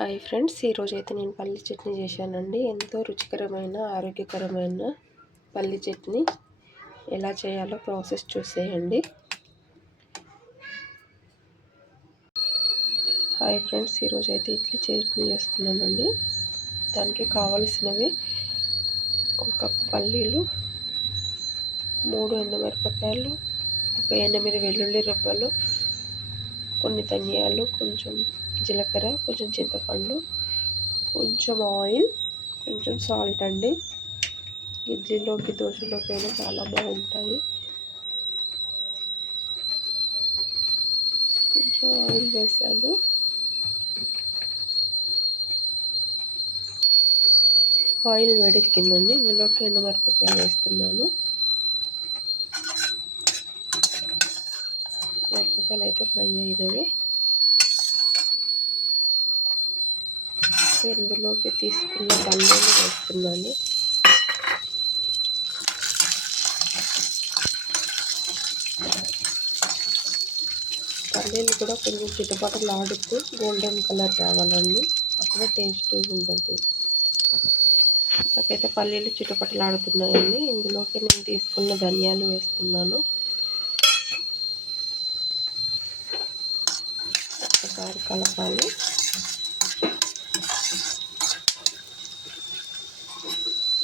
Hi friends, ఈరోజు అయితే నేను పల్లి చట్నీ చేశానండి. ఎంతో రుచికరమైన ఆరోగ్యకరమైన పల్లి చట్నీ ఎలా చేయాలో ప్రాసెస్ చూసేయండి. హాయ్ ఫ్రెండ్స్, ఈరోజు అయితే ఇడ్లీ చట్నీ చేస్తున్నానండి. దానికి కావలసినవి ఒక కప్పు పల్లీలు, 3 ఎండుమిరపకాయలు, 8 వెల్లుల్లి రెబ్బలు, కొన్ని ధనియాలు, కొంచెం జీలకర్ర, కొంచెం చింతపండు, కొంచెం ఆయిల్, కొంచెం సాల్ట్ అండి. ఇడ్లీలోకి దోశలోకి అయినా చాలా బాగుంటాయి. కొంచెం ఆయిల్ వేసాను. ఆయిల్ వేడెక్కిందండి. ఇందులోకి ఎండుమిరపకాయలు వేస్తున్నాను. మిరపకాయలు అయితే ఫ్రై అయినవి. ఇందులోకి తీసుకున్న పల్లీలు వేస్తున్నాను. పల్లీలు కూడా కొంచెం చిటపటలాడుతూ గోల్డెన్ కలర్ రావాలండి, అప్పుడే టేస్ట్ ఉంటుంది. నాకైతే పల్లీలు చిటపటలాడుతున్నాయండి. ఇందులోకి నేను తీసుకున్న ధనియాలు వేస్తున్నాను. ఒకసారి కలపాలి.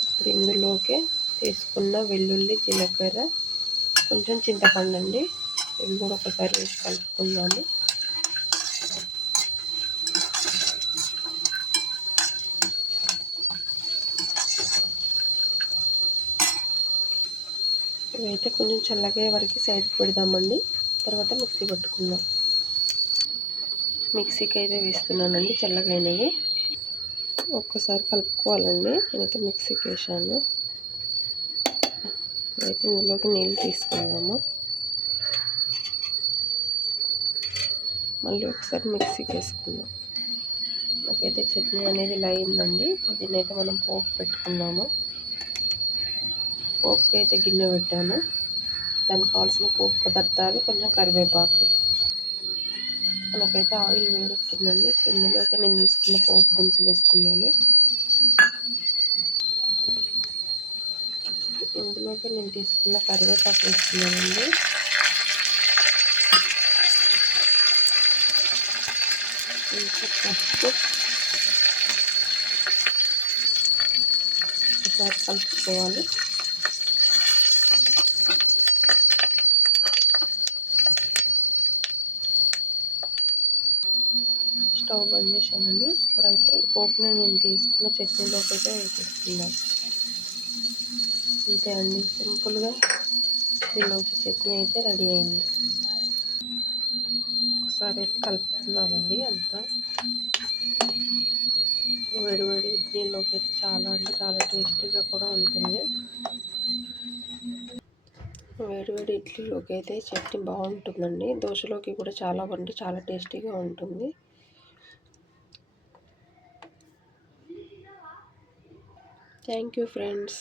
ఇప్పుడు ఇందులోకి తీసుకున్న వెల్లుల్లి, జీలకర్ర, కొంచెం చింతపండు అండి, ఇవి కూడా ఒకసారి వేసి కలుపుకుందాము. ఇవైతే కొంచెం చల్లగా వరకు సైడ్కి పెడదామండి. తర్వాత మిక్సీ పట్టుకుందాం. మిక్సీకి అయితే వేస్తున్నానండి చల్లగా అయినవి. ఒక్కసారి కలుపుకోవాలండి. నేనైతే మిక్సీకి వేసాను. అయితే ఇందులోకి నీళ్ళు తీసుకుందాము. మళ్ళీ ఒకసారి మిక్సీకి వేసుకుందాం. నాకైతే చట్నీ అనేది ఇలా అయిందండి. దీన్ని అయితే మనం పోపు పెట్టుకున్నాము. పోపుకి అయితే గిన్నె పెట్టాను. దానికి కావాల్సిన పోపు పదార్థాలు, కొంచెం కరివేపాకు. మనకైతే ఆయిల్ వేడెక్కిందండి. ఇందులోకి నేను తీసుకున్న పోపు దినుసులు వేసుకున్నాను. ఇందులోకి నేను తీసుకున్న కరివేపాకు వేసుకున్నానండి. ఇంకా పసుపు, ఒకసారి కలుపుకోవాలి. స్టవ్ బంద్ చేశానండి. ఇప్పుడైతే ఈ పోపుని నేను తీసుకున్న చట్నీలోకి అయితే వేసేస్తున్నాను. అంతే అండి, సింపుల్గా దీనిలోకి చట్నీ అయితే రెడీ అయింది. ఒకసారి అయితే కలుపుతున్నామండి. అంతా వేడివేడి ఇడ్లీలోకి అయితే చాలా టేస్టీగా కూడా ఉంటుంది. వేడివేడి ఇడ్లీలోకి అయితే చట్నీ బాగుంటుందండి. దోశలోకి కూడా చాలా టేస్టీగా ఉంటుంది. Thank you friends.